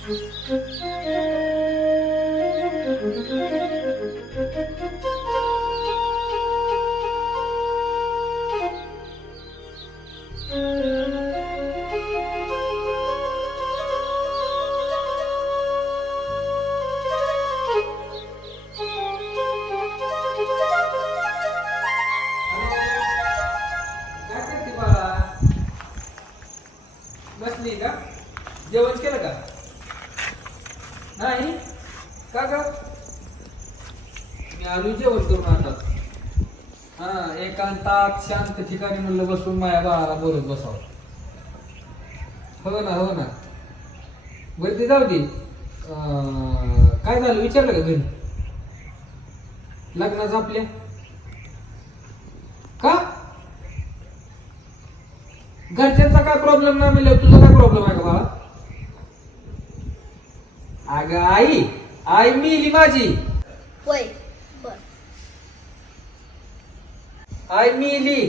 काय करते बाळा? बसली का? जेवण केलं का? नाही का ग? मी आलो जेवण करून आता. हा, एकांतात शांत ठिकाणी म्हणलं बसून माझ्या बाळाला बोलत बसावं. हो ना, हो ना. बरं ते जाऊ दे. काय झालं विचारलं का घरी? लग्नाचं आपल्या का? घरच्यांचा काय प्रॉब्लेम नाही मिळाला, तुझा काय प्रॉब्लेम आहे का बाळा? अगं आई मिली माझी. होय बर. आई मिली.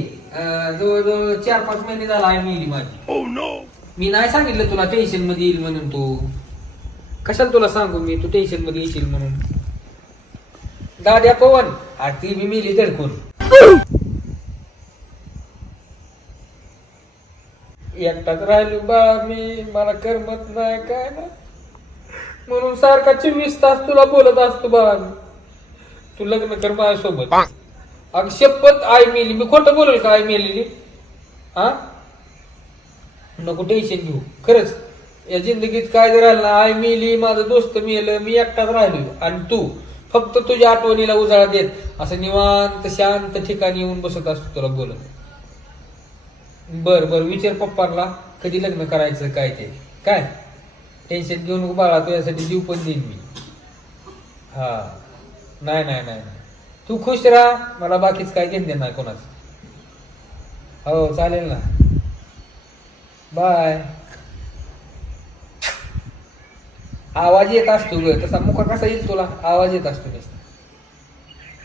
जवळजवळ 4-5 महिने झाला आई मिली माझी. मी नाही सांगितलं तुला टेन्शन मध्ये येईल म्हणून. तू कशाला तुला सांगू मी तू टेन्शन मध्ये येशील म्हणून? दाद्या पवन ती मी मिली धडकून. एकटाच राहिलो बाळा मी, मला करमत नाही काय ना, म्हणून सारखा 24 तास तुला बोलत असतो बाळा मी. तू लग्न कर माझ्यासोबत. अग शपथ आई मेली. मी खोटं बोलेल का आई मेलेली? हा, नको टेन्शन घेऊ. खरंच या जिंदगीत काय जर राहिलं ना, आई मेली, माझं दोस्त मेलं, मी एकटाच राहिलो आणि तू फक्त तुझ्या आठवणीला उजाळा देत असं निवांत शांत ठिकाणी येऊन बसत असतो तुला बोलत. बर बर, विचार पप्पांना कधी लग्न करायचं काय ते. काय टेन्शन घेऊ नको बाळा, तुझ्यासाठी जीव पण देईन मी. हा, नाही नाही नाही, तू खुश राहा, मला बाकीच काय घेणं नाही कोणाचं. हो चालेल ना, बाय. आवाज येत असतो ग तसा, मुका कसा येईल तुला? आवाज येत असतो नुसता.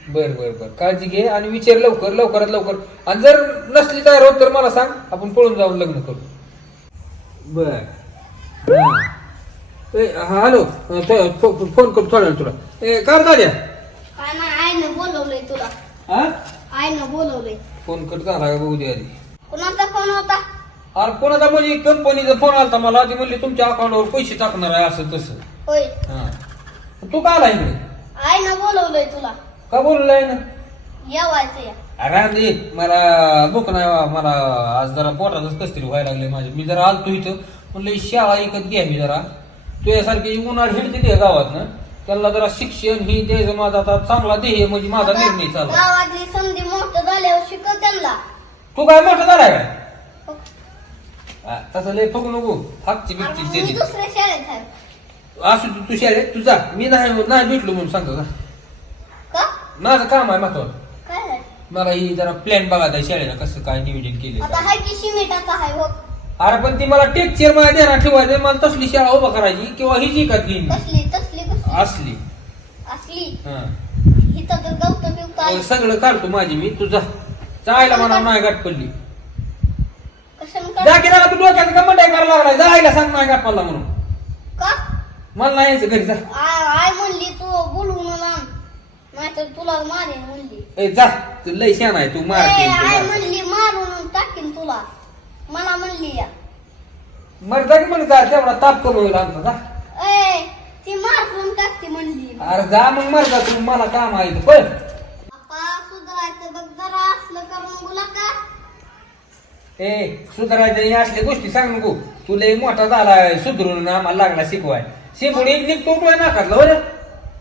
बर बर बर, काळजी घे आणि विचार लवकर, लवकरात लवकर. आणि जर नसली तयार होत तर मला सांग, आपण पळून जाऊन लग्न करू. बर. हॅलो, फोन करतो थोड्या तुला. कर दाद्या. काय नाही, आईनं बोलवलंय तुला. हा, आईनं बोलवलंय. फोन करतो आला का बघू दे आधी. कोणाचा फोन होता? अरे कोणाचा म्हणजे कंपनीचा फोन आलता मला. ती म्हणली तुमच्या अकाउंटवर पैसे टाकणार आहे असं तसं. होय. हा, तू का आला इकडे? आईनं बोलवलंय तुला. का बोललाय ना? येवायचं या. अरे मला भूक नाही बा. मला आज जरा पोटातच कसतरी व्हायला लागले माझे. मी जरा आलतो इथं म्हणलं शाळा ऐकत घ्या मी जरा. तुझ्यासारखी उन्हाळ हिंडते ते गावात ना, त्यांना जरा शिक्षण ही द्यायचं माझा आता चांगला ध्येय म्हणजे माझा निर्णय चालला. गावातली संधी मोठं झाल्यावर शिकव त्यांना. तू काय मोठं झालाय काय? तसं लय फुगू नको. हाकची मी बिकची दुसऱ्या शाळेत आहे. असू तू शाळेत तुझा. मी नाही भेटलो म्हणून सांगतो का? माझं काम आहे महत्वाचं. काय आहे? मला ही जरा प्लॅन बघा आहे शाळेला कसं काय नियोजन केले. आता हाय की सिमेंटाचा आहे हो. अरे पण ती मला टेक्चर मला देणार ठेवायचं. मला तसली शाळा उभा करायची किंवा ही जिकत घेईन तसली तसली कसली असली. असली हा, इथं तर गवतं बिवतं आहे. सगळं काढतो माझी मी. तुझा जायला म्हणा नाही गाठ पडली. कशानं जा की जरा तू डोक्यात गमंड आहे करायला लागलाय. जायला सांग नाही गाठ पडला म्हणून. का? मला नाही यायचं घरी. जा आय म्हणली तू बोलवून आण, नाहीतर तुला मारेन म्हणली. ए जा, तू लय शान आहे तू. आय मार म्हणली मारून टाकीन तुला. मला म्हणली या. मरदा की म्हणत जा, तेवढा ताप कमी होईल आमचा. जा ए ती मारून टाकते म्हणली. अरे जा मग मरदा तू. मला काम आहे इथं. पळ. आपा सुधारायचं बघ जरा, असलं करून बोला का? ए सुधारायचं हे असल्या गोष्टी सांग नको. तू लय मोठा झालाय सुधरून आम्हाला लागला शिकवाय. शिकून एक निघतो नाकातलं बरं.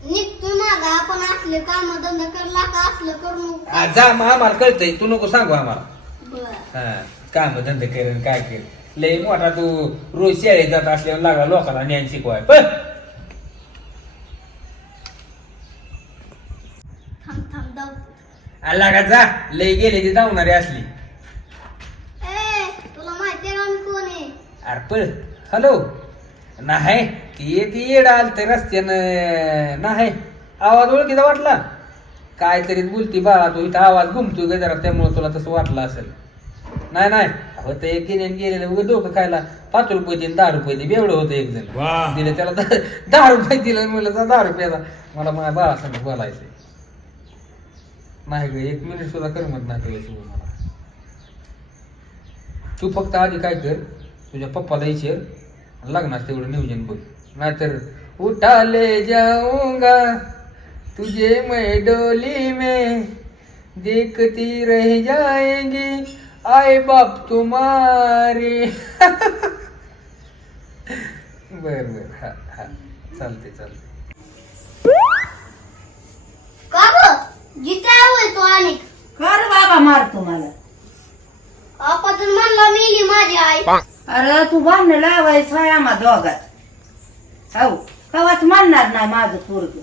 निघतोय माझा. आपण असले काम धंदा करला का असलं करून. जा मग आम्हाला कळतंय. तू नको सांगू आम्हाला. बर. हा, काम धंदे कर काय कर. लय मोठा तू रोज शाळेत जात असल्यावर लागला लोकांना ज्ञान शिकवाय. पण थांब थांब जाऊ. लागा जा. लय गेले ती धावणारी असली. ए तुला माहिती आहे का मी कोण आहे? अरे पळ. हॅलो. नाही ती येडा आलते रस्त्यानं. नाही आवाज ओळखीचा वाटला. काहीतरी बोलती बाळा तू. इथं आवाज घुमतोय ग जरा, त्यामुळे तुला तसं वाटलं असेल. नाही नाही होतं एक गेलेलं उगं डोकं खायला 5 रुपये दे 10 रुपये दे बेवडं होतं एक जण दिलं त्याला 10 रुपये दिलं म्हणलं 10 रुपयाला मला माझ्या बाळासंग बोलायचं नाही ग 1 मिनिट सुद्धा करमत नाही तुझ्यासोबत मला. तू फक्त आधी काय कर तुझ्या पप्पाला विचार लग्नात तेवढं नियोजन बघ नाहीतर उठा ले जाऊंगा तुझे मैं डोली में देखती रह जाएंगी आए बाप तुम्हारे. बर हा हा चालते का ग जिथे आवय तो आणि कर बाबा मारतो मला. आपण म्हणला मेली माझी आई. अरे तू भांडण लावायचं आहे आम्हा दोघात. हो कवाच म्हणणार नाही माझं पोरग.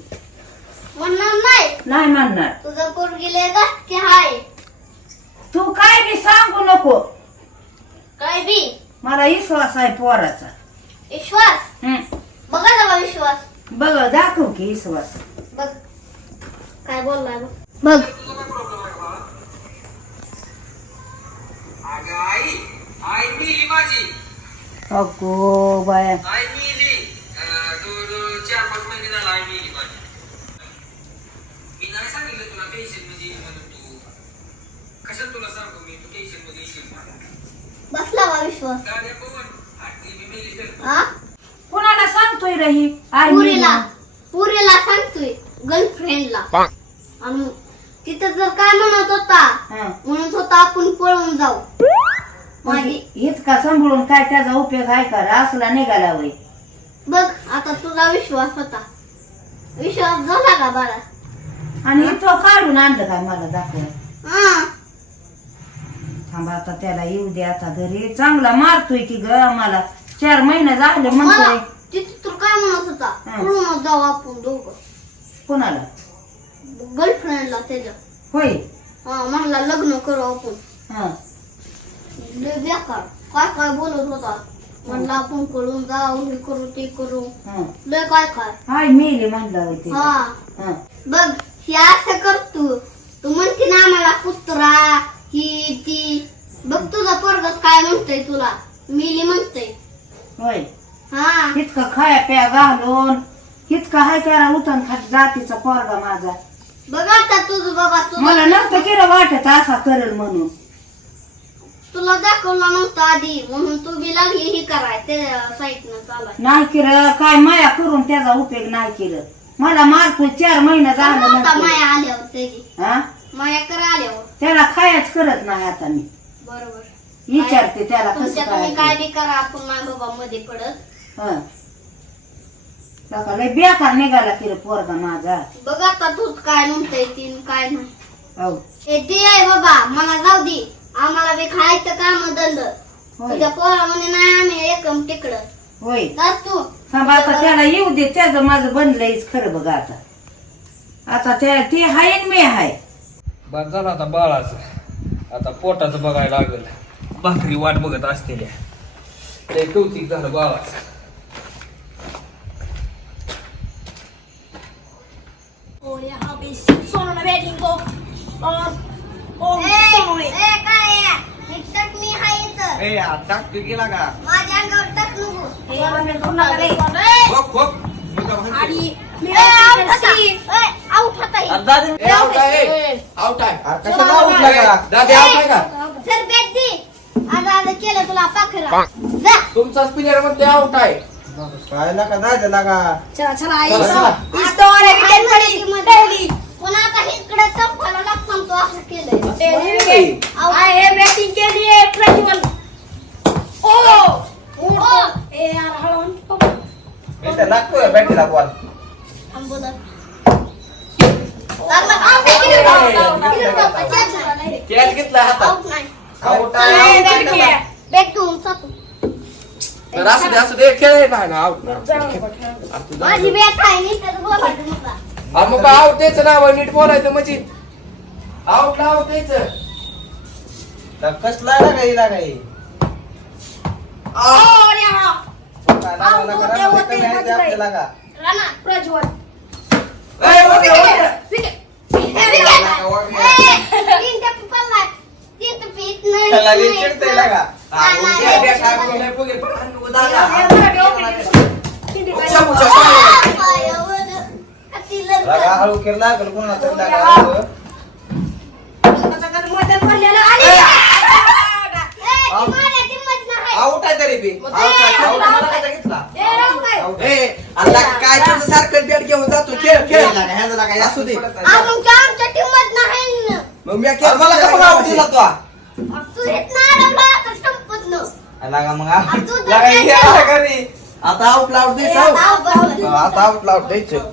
म्हणणार नाही नाही म्हणणार. तुझं पोरगीले गटके हाय. तू काय बी सांगू नको. काय बी मला विश्वास आहे पोराचा. विश्वास बघा ना विश्वास बघ दाखव की विश्वास. बघ काय बोललाय बघ. आई मिली माझी अगो बाया आई मिली 4-5 महिने झाला आई मिली माझी. मी नाही सांगितलं तुला टेन्शन मध्ये येईल म्हणून तू कशाला तुला सांगू मी तू टेन्शन मध्ये येशील. बसला बा विश्वास. गाड्या पवन आठवी मी मिली तर हा कुणाला सांगतोय रही आई पुरीला पुरीला सांगतोय गर्लफ्रेंडला. आणि तिथं जर काय म्हणत होता म्हणत होता आपण पळून जाऊ. माझी इतका सांभाळून काय त्याचा उपयोग आहे का असला निघाला वय. बघ आता तुझा विश्वास होता विश्वास झाला का बाळा. आणि तो काढून आणलं काय मला दाखव. हा थांबा आता त्याला येऊ दे आता घरी. चांगला मारतोय की ग मला 4 महिने झाले म्हणतोय. तिथे तर काय म्हणत होता पळून जाऊ आपण दोघं. कोणाला गर्लफ्रेंडला त्याच्या. होय हा म्हणला लग्न करू आपण. हा लय बेकार काय काय बोलत होता. म्हणला आपण पळून जाऊ हे करू ते करू लय काय काय. हाय मेली म्हणलं होते. हा बघ हे असं कर तू म्हणते ना आम्हाला कुत्रा ही ती. बघ तुझा पोरगच काय म्हणतोय तुला मिली म्हणतोय. होय हा इतकं खाया प्या घालून इतका हाय करा उतन खात जातीचा पोरगा माझा. बघ आता तुझं बाबा मला नव्हतं केलं वाटत असा करेल म्हणून. तुला दाखवला नव्हतं आधी म्हणून तू बी लागली ही कराय त्या साईडनं चालाय. नाही केलं काय माया करून त्याचा उपयोग नाही केलं. मला मारतोय 4 महिने झालं आता म्हणतोय. माया आल्यावर त्याची हा माया करा आल्यावर त्याला खायच करत नाही आता मी. बरोबर विचारते त्याला कसं तुमच्या तुम्ही काय. काय बी करा आपण नाही बाबा मध्ये पडत. हं. लय बेकार निघाला की रे पोरगा माझा. बघ आता तूच काय म्हणतोय तीन काय नाही. हो हे ते आहे बाबा मला जाऊ दे आम्हाला बी खायचं काम दंड. होय तुझ्या पोरा म्हणे नाही आम्ही एकम तिकडं होय. जात तू. थांबा आता त्याला येऊ दे. त्याचं माझं बनलंयच खरं बघा आता. आता ते हाय आणि मी हाय. बस झालं आता बाळाचं आता पोटाचं बघायला लागल. भाकरी वाट बघत असतेल्या लय कौतिक झालं बाळाचं. काय आहे? टक मी हाय इथं. टाक गेला का माझ्या अंगावर टक नको. आउट होता सर बॅट दे. आता केलं तुला पाखरा जा. तुमचा प्लेअर मध्ये आउट आहे. कोणाचा इकडे संपायला लागतो तो असं केलंय. बॅटिंग केली आहे प्रज्वल. लागतोय बॅटीला बॉल. लागला. आउट आहे, किती धावता? कॅच घेतला हातात. आउट नाही. आउट बॅट घेऊन चालतो. असू दे खेळ नाही ना आउट. माझी बॅट आहे नी त्याचं बोलायचं नका. मग आउट द्यायचं ना नीट बोलायचं म्हणजे आउट आउट द्यायचं. कसला लागायला काही आपल्याला राणा प्रज्वल तीन टप्पी पडलाय. तीन टप्पी इथनं चिडतय लागा हळू केलं लागल कोणाला तरी लागा. आउट आहे तरी बी घेतला काय तुझं सारखं बॅट घेऊन जातो खेळ खेळ लागा असू दे आमच्या टीमत नाही मग मी खेळ मला का बघा आउट दिला तो तू येत नाही संपत न लागा मग लागा हे घरी आता आउट लावून द्यायचं आता आउट लावून द्यायचं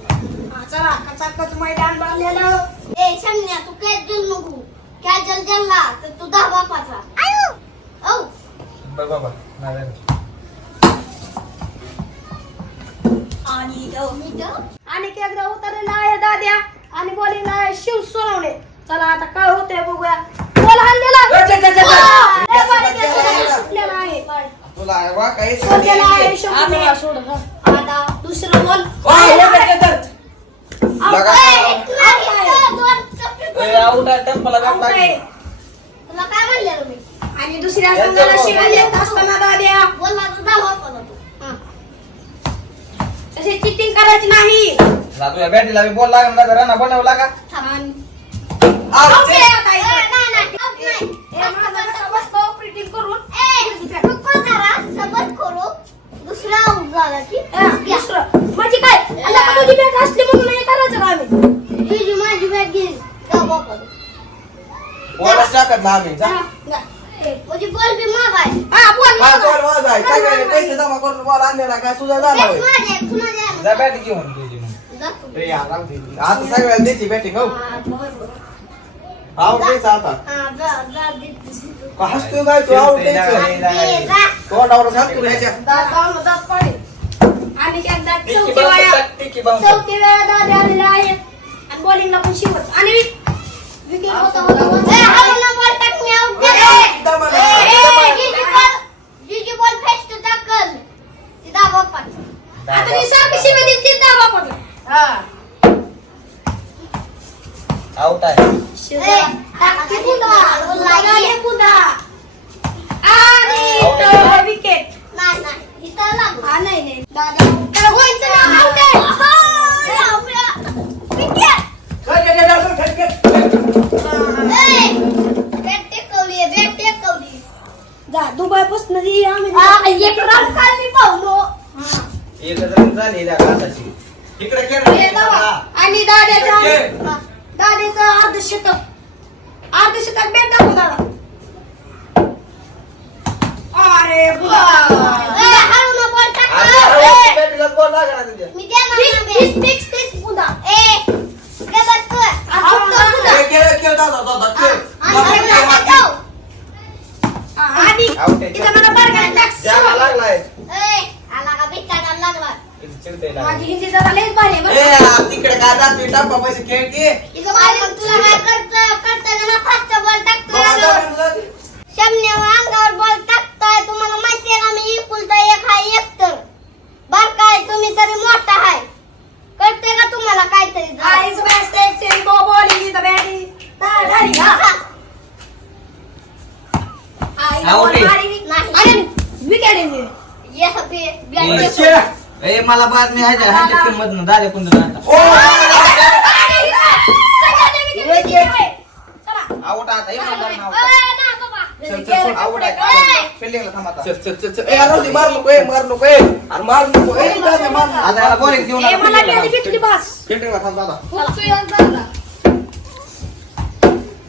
मैदान बांधलेलं ए शम्या तू काय जल नको काय जल जल्ला तर तू 10 बापाचा औ बघ बाबा आणि एकदा उतरलेला आहे दाद्या आणि बॉलिंगला आहे शिव सोनवणे. चला आता काय होतंय बघूया. बॉल हल्लेला सुटलेला आहे. तुला वा काही सोडलेला आहे शंभूने. आता दुसरा बॉल आउट आहे टेम्पला आउट आहे. तुला काय म्हणलं मी आणि दुसऱ्या संघाला शिवाय येत असताना दाद्या बोलला तर 10 बापाचा तू हां तसे चिटिंग करायची नाही. तुझ्या बॅटीला बॉल लागला का रन बनवला का आणि आउट आउट आहे आता ए इथं. नाही नाही आउट नाही हे माझा कसा बसतो ऑपरेटिंग करून ए नको जरा सबर करू दुसरा आउट झाला की दुसरं म्हणजे काय आता का तुझी बॅट असली म्हणून हे करायचं का आम्ही. तुझी माझी बॅट घेईन 10 बापाचा बॉलच टाकत ना आम्ही जा म्हणजे बॉल बी मागाय हा बोल हा बॉल माझा आहे सगळ्यांनी पैसे जमा करून बॉल आणलेला काय तुझा झाला होय माझे पुन्हा द्या जा बॅट घेऊन तुझी मग जातो ए यार राहू दे. आता सगळ्यांना द्यायची बॅटिंग हो आउट द्यायचं आता हां जा दे हसतोय काय तू आउट द्यायचं तोंडावर घालतो ह्याच्या दात पाडे आणि एकदा चौथी वेळा दादे आलेला आहे आणि बॉलिंगला पण शिवत आणि विकेट होता ए हाऊ ना बॉल टाक मी आउट दे जीजी बॉल फेस्ट टाकल सीधा बापाचा आता मी सारखी शिवे देत सीधा बापाचा. आउट आहे ए टाक कुदा लागले कुदा आणि विकेट नाही नाही इथं लागू हा नाही दादा काय व्हायचं ना आउट आहे विकेट बॅट टेकवली जा दुबई पासून आम्ही एक रन खाली पावलो एक रन झाली त्या घाटाची इकडे खेळ आणि दाद्याचं अर्धशतक बॅट दाखवून दादा. अरे ए हाऊ ना बॉल टाक बॅटीला बॉल लागला तुझ्या मी देणार ना फिक्स पुन्हा ए गे बस कर आउट कर कुदा खेळ दादा खेळ आणि आउट आहे. इथं मला बारकाईने टॅक्स ज्याला लागलाय आला का बिचारा लागला माझी हिंदी जरा लयच भारी आहे बरं. ए तिकडे काय जात टापा पैसे खेळ की इथं मग तुला काय करताना फास्ट बॉल टाकतोय शमन्या अंगावर बॉल टाकताय तुम्हाला माहिती आहे ना मी इकुलता एक हाय एक तर बारका आहे तुम्ही तरी मोठा आहे कळते का तुम्हाला काहीतरी आईज बेस्ट एक्सेल बॉलिंग इथं बॅटिंग धारी हा आई Out आहे. आणि विकेट आहे. येस बी ए मला बातमी आहे हँडल मधनं दादा कोण आउट आता आउट आहे फिल्डिंगला थांबा मार नको आता याला बॉलिंग देऊ ए मला नका बॅट भेटली बस फिल्डिंगला थांब दादा खूप सुयोग झाला.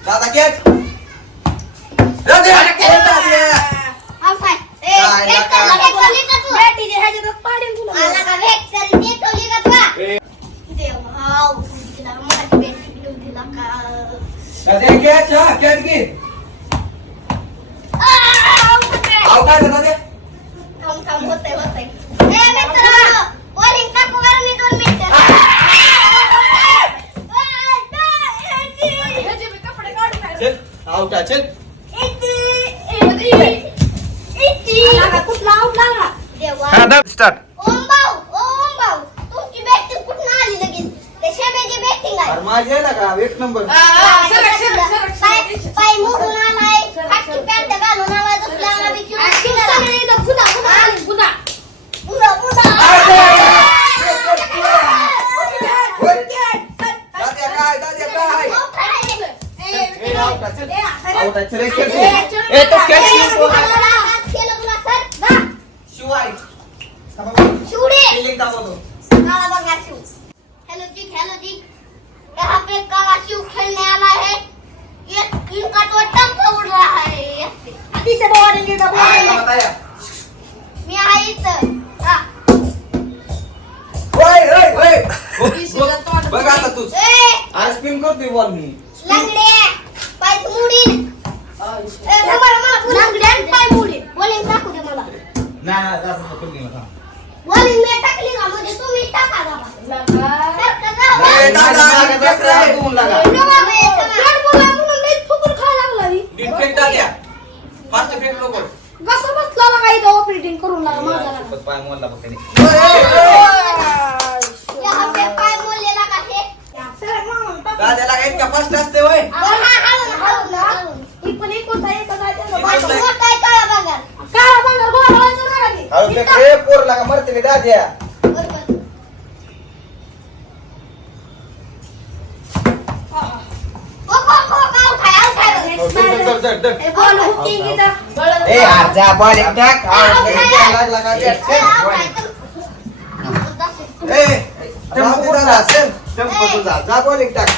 दादा कॅच बॅटीचे ह्याच्यातच पाडेल तुला. कॅच हा कॅच घे आउट आहे दादा चल आउट आहे चल लागा, कुठला आउट लागला देवा स्टार्ट ओम भाऊ तुमची बॅटिंग कुठून आली लगेच ते शेब्याची बॅटिंग आहे अरे माझी आहे ना का एक नंबर पाय मोडून आलाय फाटकी पॅन्ट घालून आलाय दुसऱ्याला बी पुरा पुरा दाद्या काय दाद्या काय आउट आहे चल खेळ ए तो खेळ शिवाय हेलो जी यहाँ पे काला शिव खेलने आला है ये इनका तो टंका उड़ रहा है आधी से बोलेंगे तो बताया मी आहे इथं हा. ओय ओय ओय बघ आता तू ए अरे स्पिन करतोय बॉल मी लंगडे पाय मुडीन लंगड्यान पाय मुडी बॉलिंग टाकू दे मला नाही दादा पकड घे मला बॉलिंग मी टाकली का म्हणजे तुम्ही टाका बाबा सारखं जाऊ. ए दादा कसं तू लागा रेड बॉल म्हणून लई फुकून खायला लागला मी डिफेक्ट दाद्या फास्ट फेक नको कसं बसला लागा इथं ऑपरेटिंग करून लागा माझा लागा पाय मोडला बघ त्याने यहाँ पे पाय मोडलेला का हे दाद्याला काय इतका फास्ट असते होय हळून ही पण एक होता एक बाकी मोठा आहे काळा बघा काळा बांगर गोळा व्हायचं नाही अरे ते खेळ पोर लागा मरते रे दाद्या बरोबर ए बॉल हुकिंग इथं ए यार जा बॉल एक टाक लागला का ए टेम्पो कुठं जा चल टेम्पो तू जा बॉल एक टाक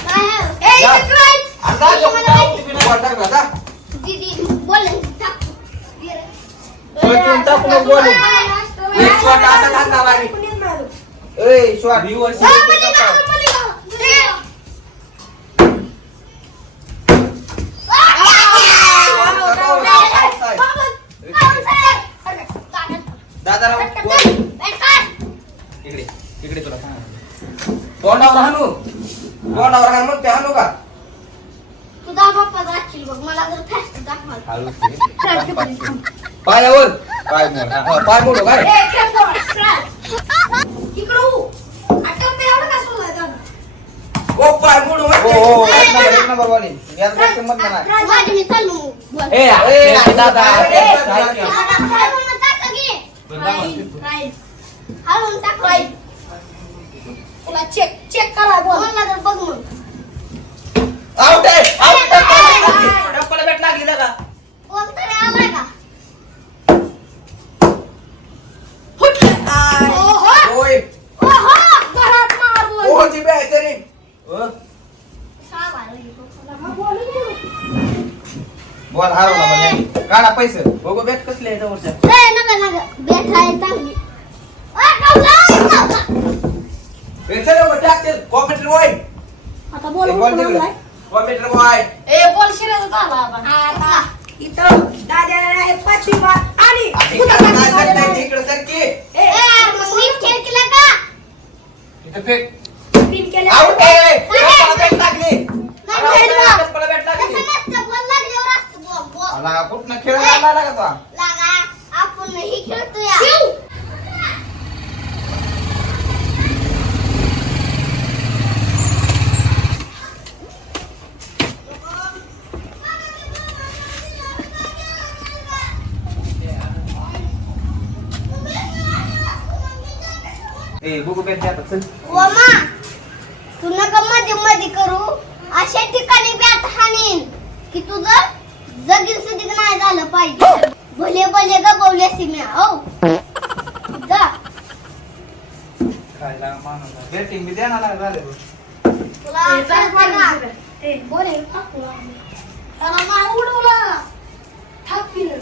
ए इथं ट्राय आता बॉल टाक जा दीदी बोल शॉट टाक नको बॉल एक शॉट असा टाकणार आहे ए शॉट व्ह्यूअर दादा इकडे इकडे तुला तोंडावर हाणू तोंडावर हाण मग ते हाणू का तुझा बाप्पा जाशील बघ मला जर फास्ट दाखवा पायावर पाय मोड पाय मोडू काय ए खेळ ट्राय इकडं आता पे एवढं का सोडला जाऊ ओ पाय मोडू हो एक नंबर वाली यार काय किंमत नाही माझी मी चालू बोल ए दादा हळून टाक की हळून टाक तुला चेक करा बॉल मला जर बघ मग आउट आहे आउट टप्पाला बॅट लागली दादा कोण तरी आलाय का ओय ओहो घरात मार बॉल ओ जी बॅट तरी बॉल हरवला बघा काढा पैसे बघू बॅट कसले आहे जवळच्या नका बॅट आहे चांगली चल मग टाक चल कॉमेंट्री बॉय आता बॉल बॉल उचलून आणलाय. कॉमेंट्री बॉय ए बॉल शिरायचा झाला आता इथं दाद्याला आहे 5वी बार आणि इकडे सर की इथं फेक स्पिन केलं आउट आहे टप्पाला बॅट लागली टप्पाला बॅट लागली आला कुठनं खेळायला आला का तो आपण ही खेळतोय ए बघू बॅट द्या आता चल ओमा तू नका मध्ये मध्ये करू अशा ठिकाणी बॅट हाणीन की तुझं जगीर सुधीक नाही झालं पाहिजे भले भले गबवले सिम्या हो जा काय लागा माणूस बॅटिंग बी देणार नाही झाले तुला कळतं का? ए बॉल आहे टाकू त्याला नाही उडवला ठाक पिलं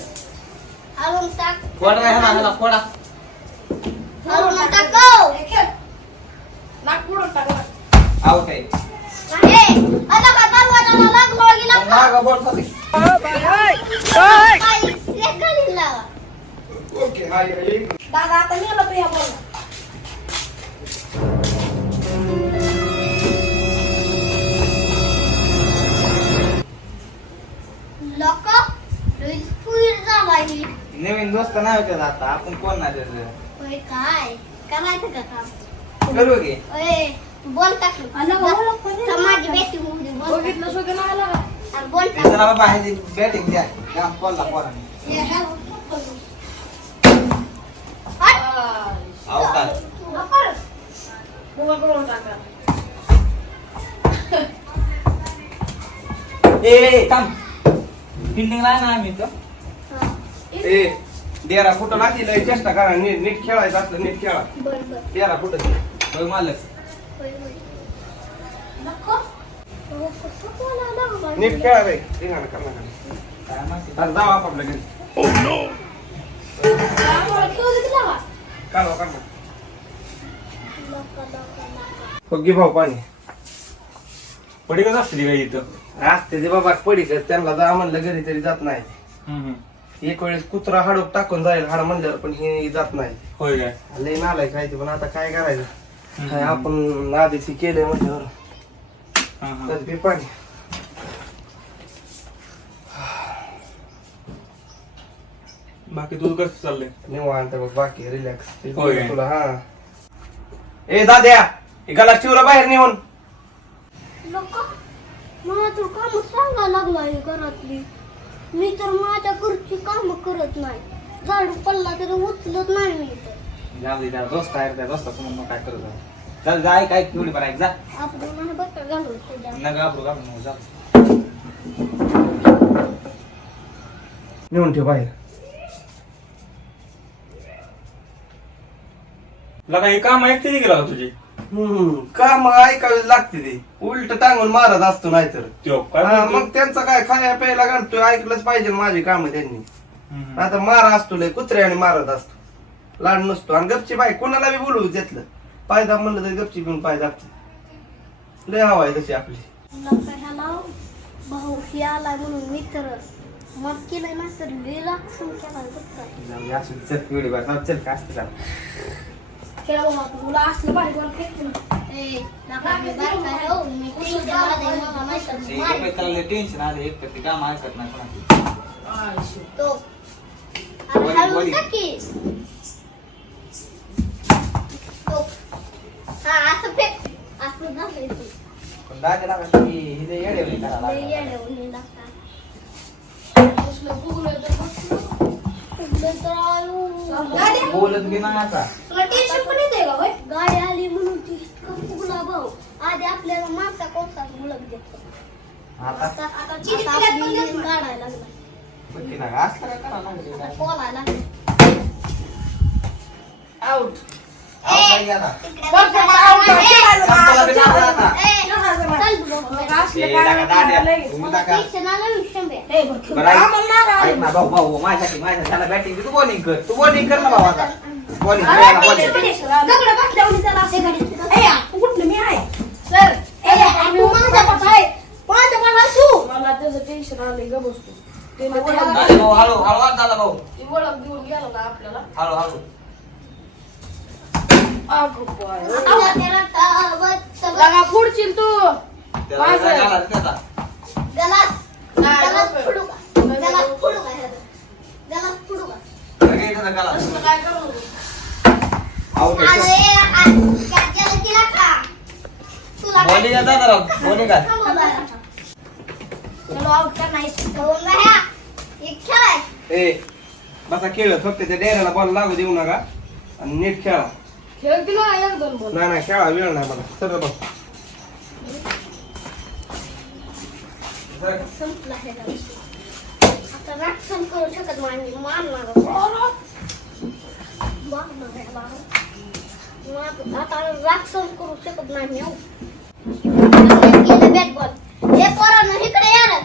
हळून टाक कोडा आहे ह्याला कोडा हळून टाकव ए खेळ नाक उडवून टाकला आउट आहे हे आता का दरवाजाला लागलो गेला का? मागा बॉल खाली पाय रेखाली लावा. ओके हाय दादा आता नेलं पे या बॉल लोक लई स्पीड झालाय नवीन दोस्त नाही होते आता आपण कोण नाही त्याचं होय काय करायचं का काम करू की ओय बॉल टाक आणि बॉल कोणी माझी बॅटिंग होऊ दे बॉल बघितलं सगळं नाही आला का? आणि बॉल टाक त्याचं नाव बाहेर बॅटिंग द्या काम कोणला कोणा हे ह्या हट. आउट आहे. मोबाईल पकडून टाका. ए थांब. फिल्डिंग नाही ना आम्ही तर. ए डेरा कुठं लागली लय चेष्टा करा. नीट खेळायचं असलं नीट खेळा. डेरा कुठं होय मालक. नीट खेळा रे. धिंगाणा कर नका. काय माहिती तर जाऊ आपापल्या घरी. कालवा काढ. घे भाऊ पाणी. पडी कसं असते काय इथं असते ते बाबा पडी कर. त्यांना जा म्हणलं घरी तरी जात नाही. एक वेळेस कुत्रा हाडूक टाकून जाईल हाड म्हणल्यावर पण हे जात नाही. होय काय लय नालाय खायचे पण आता काय करायचं. काय आपण आधीच केलंय म्हणल्यावर तर ते पाणी. बाकी तुझं कसं चाललंय निवांत बघ बाकी रिलॅक्स. होय काय? तुला हा ए दाद्या एकाला चिवरा बाहेर नेऊन. लोक मला तर काम सांगायला लागलाय घरातली. मी तर माझ्या घरची काम करत नाही. झाडू पडला तरी उचलत नाही मी तर. दोस्त आहे त्या दोस्ताचं मग काय करत चल जाय काय ठेवली बरं जा. आपण नाही बघा घालून तुझ्या. नका आपलं का जा नेऊन ठेव बाहेर. लगा हे काम ऐकते गेला का तुझी काम ऐकावी लागते ते. उलट टांगून मारत असतो नाहीतर. त्यो काय हा, बोलतोय? मग त्यांचं काय खाया प्यायला घालतोय ऐकलंच पाहिजे माझी काम त्यांनी. आता मारा असतो लय कुत्र्याने मारत असतो. लाड नसतो आणि गपची बाई कोणाला बी बोलू त्यातलं. पायदा म्हणलं तरी गपची घेऊन पाय दाबते. लय हवा आहे तशी आपली. ह्याला भाऊ ही आलाय म्हणून मी तर मग केलंय ना तर रिलॅक्स केला बघ. असं चल पिवळी बाय चल काय असतं खेळा बाबा तुला असलं भारी बॉल फेकते ना. टेन्शन आले एक तर काम ऐकत नाही. बोलत बी नाही आता. तुला टेन्शन पण येते का होय? गाडी आली म्हणून ती इतकं फुगला भाऊ. आधी आपल्याला मागचा कोणता मुलग देतो. आता आता चिडचिड आपली पण लेन काढायला लागला. बघ ना असं काय करावं लागलं काय? बोलायला लागला. आउट. काय गेला? बरं का, आउट. खेळायला संपला बी बा. नाही आता. चल बाबा. असलं ए, काय दादा, दाद्या, लगेच. तुम्ही दादा. शिक्षणाला विषंबे. ए, बरं, खेळ. बरं, ऐक. आम्हाला नाही ऐक राहिलं. ना भाऊ माझ्यासाठी त्याला बॅटिंग तू बॉलिंग कर. तू बॉलिंग कर ना भाऊ आता. बॉलिंग अरे, कर टेन्शन बॉलिंग. पण येतं. दगडं बसल्यावर त्याला असे घडी. ए, तू कुठलं मी आहे सर. तू माझ्या पाठ आहे. कोणाच्या पाठ तू? मला त्याचं टेन्शन आलंय ग बसतो ते दादा भाऊ हळू हळू दादा भाऊ ओळख देऊन गेला ना आपल्याला. हळू हळू. अगं बाय. आता त्याला तावत सगळं लगा पुढची तू. त्याला माझं. काय झालं त्याचा? गलास नाही, गलास बरोबर. फुडू का? गलास फुडू का ह्याचा? गलास फुडू का? लगेच त्याचा गला. असलं काय करू नको. आउट आहे. अरे त्याला केला का? तुला काय? बॉलिंग आता दादा बॉलिंग आहे. थांब बाबा. चलो आउट कर नाही. दोन बाया. एक खेळ. ए बसा खेळत फक्त त्या डेऱ्याला बॉल लागू देऊ नका आणि नीट खेळा. खेळ दिला एक दोन बॉल. नाही नाही खेळा वेळ नाही मला. चल बघ संपला हे गाव. आता राक्षण करू शकत नाही मी. मारणार आता राक्षण करू शकत नाही मी. गेलं बॅट बॉल. हे पोरांनो इकडे या रे.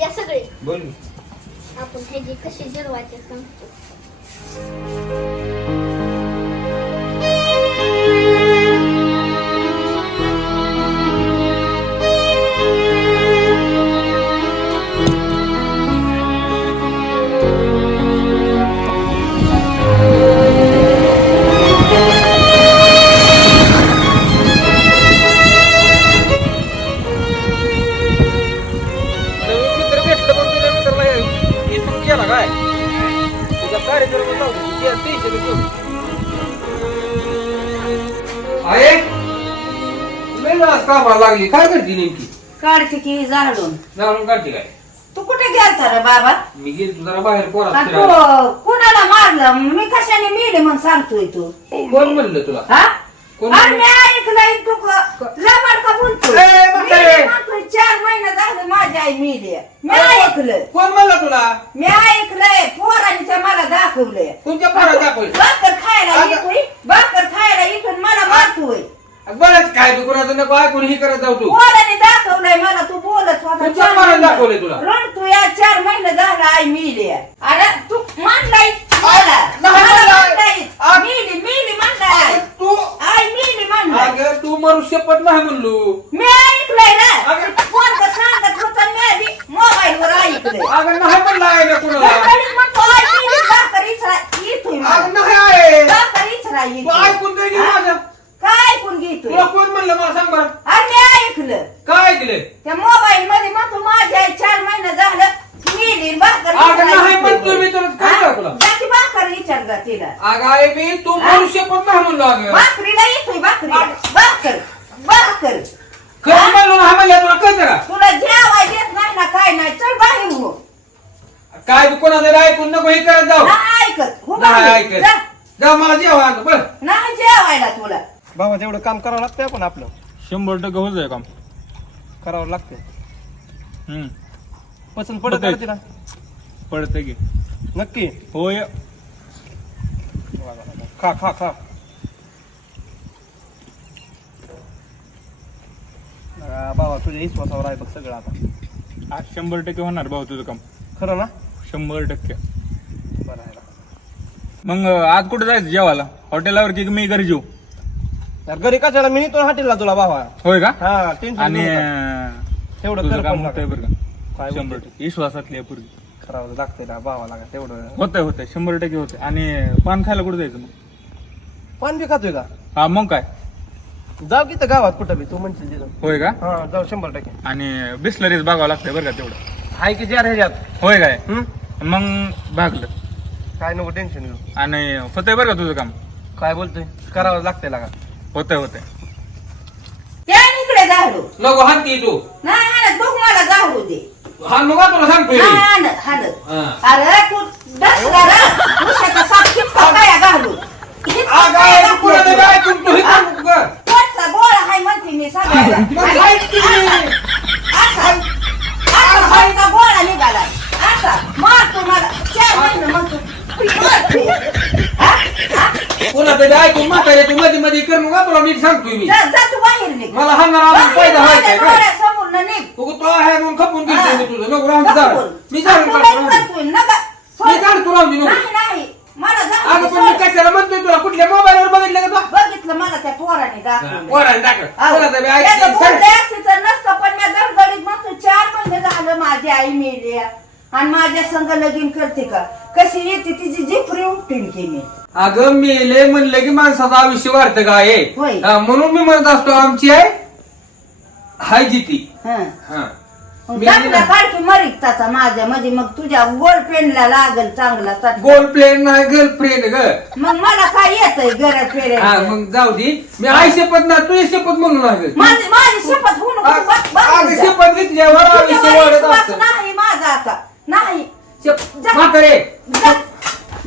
या सगळे बोल. आपण ह्याची कशी जिरवायचे सांगतो. नवीन मित्र भेटलं पण तुझ्या मित्राला इथून गेला काय तुझा कार्यक्रम आहे कामाला लागली काय करते नेमकी काढते की झाडून. जाऊन काढते काय तू कुठे गेलता रे बाबा? मी गेली तू जरा बाहेर पोरात आणि फिरायला. तू कुणाला मारलं मी कशाने मेले मग सांगतोय तू कोण म्हणलं तुला हा कोण अरे म्हणलं? मी ऐकलंय तू लबाड का बोलतोय ए, म्हातारे. मी म्हणतोय 4 महिने झाले माझी आई मेली मी ऐकलं कोण म्हणलं तुला मी ऐकलंय पोरांच्या मला दाखवलंय तुमच्या पोरात दाखवलं भाकर खायला अगं. येतोय भाकर खायला इथून मला मारतोय बरंच काय तू कोणाचं नको ऐकून ही करत जाऊ तू पोराने दाखवलंय मला तू बोलत होता तुमच्या 4 पोराने महिने. दाखवलंय तुला? रडतोय आज 4 महिने झाला आई मेली अरे तू मानलाय नाही म्हणलाय. मेली म्हणलाय तू आई मेली म्हणलाय अगं तू मरू शपथ नाही म्हणलो मी ऐकलंय ना अगं. फोन तर सांगत होता मी मोबाईल वर ऐकलंय अगं नाही म्हणलं आहे ना कुणाला गडबडीत म्हणतो आई मेली भाकर इचरा येतोय मला. अगं नाही आहे भाकर इचरा तू येतोय ऐकून दे की माझं काय ऐकून घेतोय तुला कोण म्हणलं मला सांग बरं आणि मी ऐकलं काय ऐकले त्या मोबाईल मध्ये म्हणतो माझी आई 4 महिने झालं मेली भाकर अगं नाही म्हणतोय मी तुला काय कळलं तुला जाती भाकर विचार जा तिला अगं आहे मी तू मरू शपथ नाही म्हणलो अगं भाकरीला येतोय भाकर खरं म्हणलो ना म्हणलं तुला कळतं का तुला जेवाय देत नाही ना काय नाही चल बाहेर हो काय बी कोणाचं ऐकून नको हे करत जाऊ नाही ऐकत हो नाही बाहेर. ऐकत जा. जा मला जेवा अगं बरं नाही जेवायला तुला बाबा तेवढं काम करावं लागतंय आपण आपलं 100% होत आहे काम. करावं लागतंय हम्म. पसंत पडत होतंय. नाही तिला पडतंय की नक्की होय. खा खा खा बाबा तुझ्या विश्वासावर आहे बघ सगळं आता आज 100% होणार भाऊ तुझं काम. खरं ना 100%. बरं आहे ना. मग आज कुठे जायचं जेवायला हॉटेलावर की मी घरी जेऊ यार घरी कशाला मी तो हॉटेलला तुला बाबा होय का हा टेन्शन आणि तेवढं तुझं कर काम पण होतंय नका. बरं का काय 100% विश्वासातली आहे पूर्वी करावं लागतंय ना बाबा लागा तेवढं होतंय 100% होतंय. आणि पान खायला कुठे जायचं मग पान बी खातोय का हा मग काय जाऊ की तर गावात कुठं बी तू म्हणशील तिथं होय का हा जाऊ 100% आणि बिस्लरीज बघावं लागतंय बरं का तेवढं आहे की जार ह्याच्यात होय काय हम्म? मग भागलं काय नको टेन्शन घेऊ आणि होतंय बरं का तुझं काम काय बोलतोय करावं लागतंय लागा होतंय त्या इकडे जाऊ नको हाती तू नाही आणत बघ मला जाऊ दे हा नको तुला सांगतोय नाही मी. आणत हाणत हा. अरे तू दसरा रे उशाचा साप किपका काय घालू अगं आहे तू कोणाचं बी ऐकून तू हे कर नको गं. पोटचा गोळा हाय म्हणते मी सगळ्याला मग ऐक की मी. असा पोटचा गोळा निघाला असा मारतो मला 4 महिने म्हणतो मारतो. हा? हा? कोणाचं बी ऐकून म्हातारे तू मध्ये मध्ये कर नको तुला नीट सांगतोय मी जा तू बाहेर निघ मला हाणार आम्ही फायदा व्हायचा काय डोळ्यासमोर न निघ तू तो आहे म्हणून खपून घेतोय मी तुझं नको राहून जा नको. मी जाऊन तू काढतो लई करतोय, नका. मी काढतो राहून दे नको नाही नाही मला अगं पण जाऊ मी दे. कशाला म्हणतोय तुला कुठल्या मोबाईलवर बघितलं का तू बघितलं मला त्या पोराने दाखवलं पोराने दाखव अहो, कोणाचं बी त्याचं ऐकलं बोललं असतं नसतं पण मी दडदडीत म्हणतो 4 महिने झालं माझी आई मेली आणि माझ्या संग लगीन करते का कशी येते तिची जिपरी उपटीन केली अगं मेले म्हणलं की माणसाचं आयुष्य वाढतं का हे होय. हा, म्हणून मी म्हणत असतो आमची आहे हाय जिती हं. हा मग चांगला काढकी मरिकताचा माझ्या म्हणजे मग तुझ्या गोल पेनला लागल चांगला चटका. गोल्ड प्लेन नाही गर्लफ्रेंड ग मग मला काय येतंय घरात हा फेरायला मग जाऊ दे मी आई शपथ ना तुझी शपथ म्हणून आहे माझी शपथ होऊ नको अगं शपथ घेतल्यावर आयुष्य तुझ्यावर वाढत विश्वास असतं नाही माझा आता नाही जा. म्हातारे जा.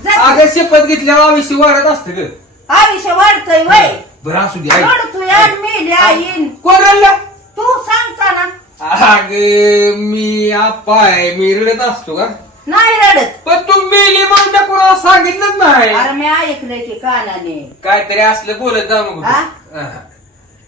जा. अगं शपथ घेतल्यावर आयुष्य वाढत असतं ग आयुष्य वाढतंय वय बरं असू दे आई रडतोय आणि मेली आईन कोण रडलं तू सांगता ना अग मी आप्पा आहे मी रडत असतो का नाही रडत पण तू मेली म्हणून त्या कोणाला सांगितलंच नाही अरे मी ऐकलंय की कानाने काहीतरी असलं बोलत जाऊ नको हा? तू. हा.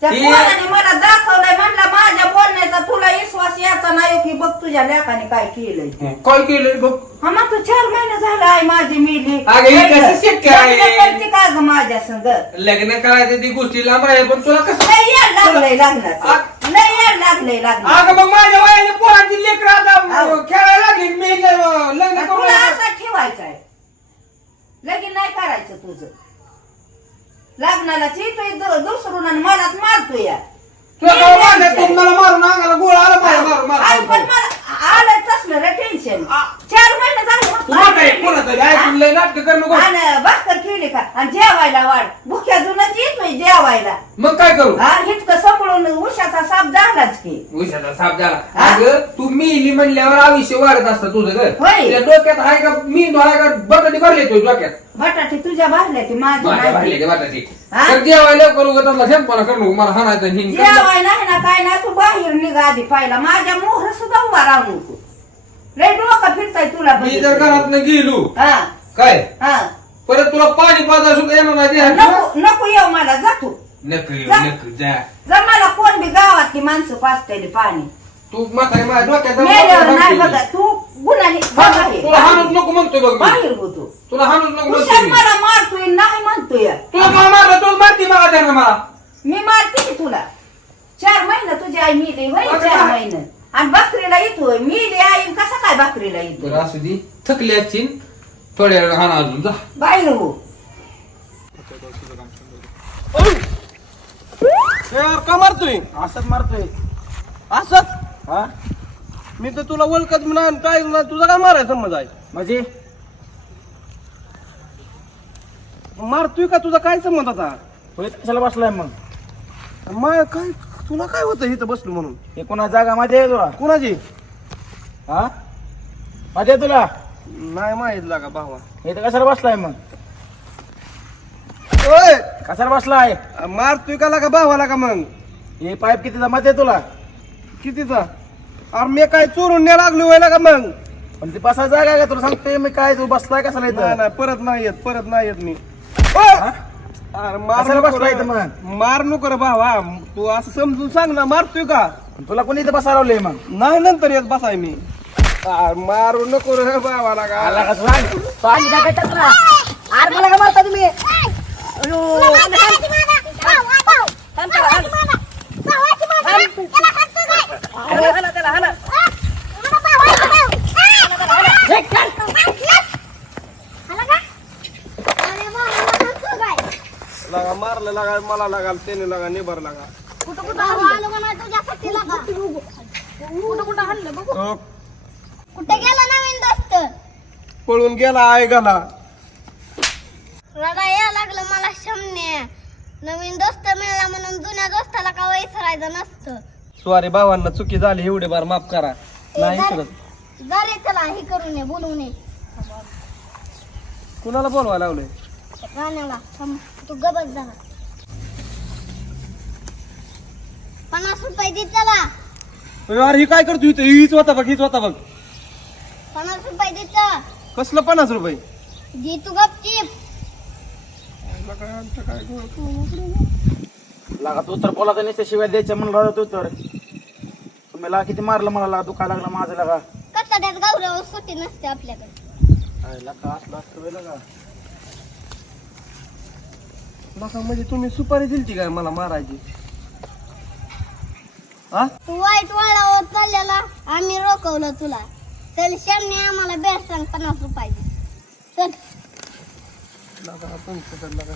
त्या ती- पोराने मला दाखवलंय म्हणला माझ्या बोलण्याचा तुला विश्वास याचा नाही की बघ तुझ्या लेकाने काय केलंय काय केलं बघ हा मग तू 4 महिने झाला आहे माझी मेली अगं, हे कसं शक्य आहे? लग्न करते का ग माझ्या संग लग्न करायचं ती गोष्टी लांब राहील पण तुला कसं लय याड लागलंय लग्नाचं लय याड लागलंय लग्न अगं मग माझ्या वयाने पोराची लेकर आता अहो. खेळायला लागली मी लग्न करून तुला असा ठेवायचा आहे लगीन नाही करायचं तुझं लग्नाला चितोय दुसरून आणि मलाच मारतोय या तुला काय वाटलं तू मला मारून अंगाला गोळा आला माझ्या मारून आई पण मारून मला आलं तसलं रे टेन्शन 4 महिने झाले तू म्हातारी कोणाचं ऐकून लय नाटक कर नको. आणि भाकर केली का आणि जेवायला वाढ भुक्या जुनच येतोय जेवायला. मग काय करू? इतकं सांभाळून उशाचा साप झालाच की. उशाचा साप झाला. अगं तू मेली म्हणल्यावर आयुष्य वाढत असतं तुझं घर. होय. तुझ्या डोक्यात आहे का मेंदू आहे का बटाटी भरले तुझ्या डोक्यात? बटाटे तुझ्या भरल्या ती माझ्या माझ्या नाही. भरले ते बटाटी. हा? तर जेवायला करू का त्याला झेंपणा करू नको मला हाणायचं हिंग. जेवाय नाही ना काय नाही तू बाहेर निघा आधी पाहिला माझ्या मोहर सुद्धा उभा राहू नको. लय डोकं फिरताय तुला मी जर घरात गेलो हा काय हा परत तुला पाणी पाजा सुद्धा येणार नाही ते. नको नको येऊ मला जातो. नको येऊ, जा. नको जा. जर मला कोण बी गावातली माणसं पाचतेली पाणी तू म्हातारी माझ्या डोक्यात मेल्यावर नाही बघा तू गुन्हाने तुला हाणूच नको म्हणतोय बघ मी. बाहेर होतो. तुला हाणूच नको हुशार म्हणतोय मी. मला मारतोय नाही म्हणतोय. तुला काय मारलं तुला मारती मला त्यानं मला. मी मारते की तुला 4 महिने तुझी आई मिली होय अगं 4 काय? महिने आणि बकरीला येतोय मिली आई कसा काय बकरीला येतो बरं असू दे थकली असशील थोड्या वेळ हाणा अजून जा. बाहेर हो. यार का मारतोय? असंच मारतोय. असंच हा मी तर तुला ओळखत नाही काय नाही, तुझा काय मारायचा समज आहे? म्हणजे मारतोय का तुझा काय संबंध आता? होय कशाला बसलाय मग? माय काय तुला काय होतं इथं बसलो म्हणून? हे कोणा जागा माझी आहे तुला? कुणाची? हा माझी आहे तुला? नाही माहित लागा भावा. हे तर कशाला बसलाय मग? ओय कशाला बसलाय? मारतोय का लागा भावाला का मग? हे पाईप कितीचा माहिती आहे तुला? कितीचा? अरे मी काय चोरून न्या लागलो व्हायला का मग? पण ती बसायला जागा आहे का तुला सांगतोय मी काय तू बसलाय कशाला नाही इथं? नाही परत नाही येत मी. ओय! हा? अरे मार कशाला नको बसलाय रे. इथं मग? मार नको रे भावा. तू असं समजून सांग ना मारतोय का? पण तुला कोणी इथं बसायला लावलंय मग? नाही नंतर येत बसाय मी. अरे मारू नको रे भावाला आला का? का तुला? तो आणि काय करतात ना? आर मला का मारता तुम्ही? तुला काय करायची मला? भाऊ. भावाची मला. भावाची मला. त्याला हाणतो काय? अरे हाना त्याला हाना. मला भावाची भाऊ. हे कर. आला का? अरे भावाला हाणतो काय? लागा मारलं लागा मला लागाल त्याने लागा निभार लागा. कुठं आलो का नाही तुझ्यासाठी लागा? कुठं हाणलं बघू. कुठे गेला नवीन दोस्त? पळून गेला आहे गाला. रडा या लागलं मला शमने. नवीन दोस्त मिळाला म्हणून जुन्या दोस्ताला का विसरायचं नसतं. सॉरी भावांना चुकी झाली एवढे बार माफ करा. नाही करत. जा रे त्याला हे करू नये बोलू नये कुणाला बोलवायला लावलंय? गाण्याला थांब, तू गबस झाला. 50 रुपये दे त्याला. अरे ही काय करतो इथं? हीच होता बघ 50 रुपये दे त्याला. कसलं 50 रुपये? दे तू गपचीप. लागा तू तर बोला तर नुसत्या शिवाय द्यायच्या म्हणला होता तू तर. तुम्ही ला किती मारलं मला दुखायला लागला माझं लागा. कचाड्यात गावऱ्यावर सुट्टी नसते आपल्याकडे. लागा असलं असतं व्हय लागा. नका म्हणजे तुम्ही सुपारी दिलती काय मला मारायची? हा? तू वाईट वळावर चाललेला आम्ही रोखवलं तुला. चल श्यामने आम्हाला बेर सांग 50 रुपये दे. चल. नका तुमचं तर नका.